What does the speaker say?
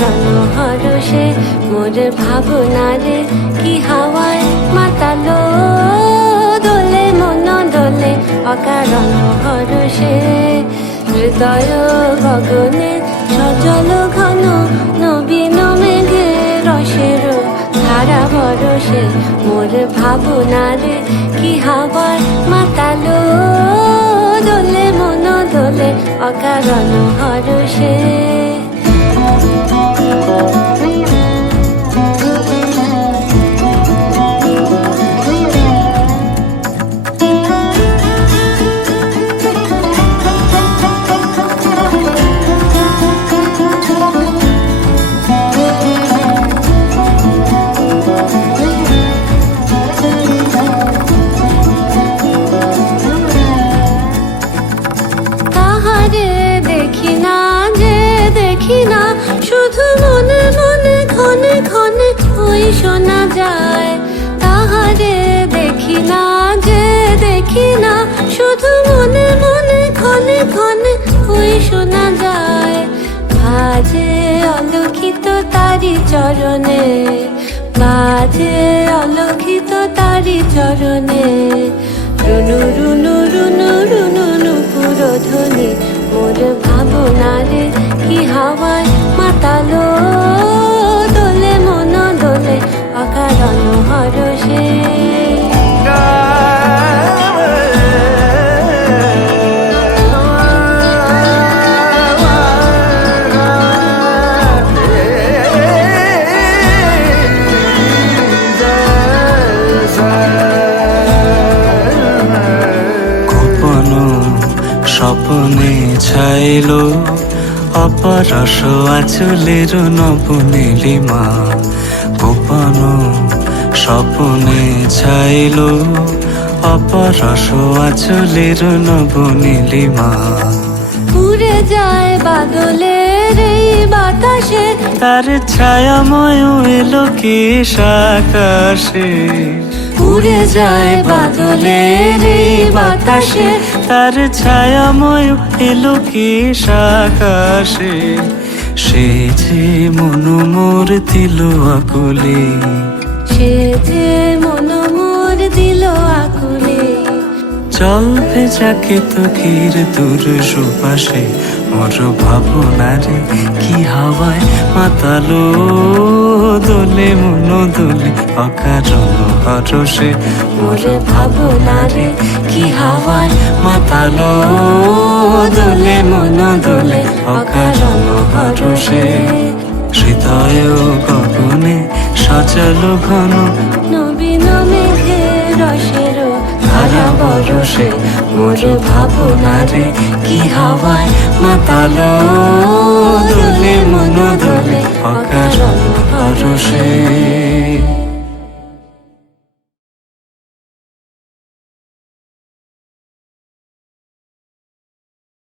অকারণ হরষে মোর ভাবনারে কি হাওয়ায় মাতালো দোলে মন দোলে অকারণ হরষে হৃদয় গগনে সজল ঘন নবীন মেঘে রসের ধারা বরষে মোর ভাবনারে কি হাওয়ায় মাতালো দোলে মন দোলে অকারণ হরষে শুধু মনে মনে ক্ষণে ক্ষণে ওই শোনা যায় তাহারে দেখি না যে দেখি না শুধু মনে মনে ক্ষণে ক্ষণে ওই শোনা যায় বাজে অলক্ষিত তারি চরণে বাজে অলক্ষিত তারি চরণে রুনু রুনু রুনু রুনু নুপুর ধ্বনি মোর ভাবনারে কি হাওয়ায় মাতালো দোলে মন দোলে অকারণ হরষে স্বপ্নে ছাইলো অপরস আঁচলের নবনীলিমা গোপন স্বপ্নে ছাইলো অপরস আঁচলের নবনীলিমা উড়ে যায় বাদলের এই বাতাসে তার ছায়াময় এলো কি আকাশে উড়ে যায় বাদলের এই বাতাসে তার ছায়াময় এলো কি আকাশে সে যে মন মোর দিল আকুলে সে যে মন মোর দিল আকুলে চল ভেজাকে তো ক্ষীর দূর সুপাশে মোর ভাবনারে কি হাওয়ায় মাতালো দোলে মন দোলে অকারণ হরষে মোর ভাবনারে কি হাওয়ায় মাতালো দোলে মন দোলে অকারণ হরষে হৃদয় গগনে সজল ঘন নবীন মেঘে রসের ধারা বরষে মোর ভাবনারে কি হাওয়ায় মাতালো দোলে মন দোলে অকারণ হরষে।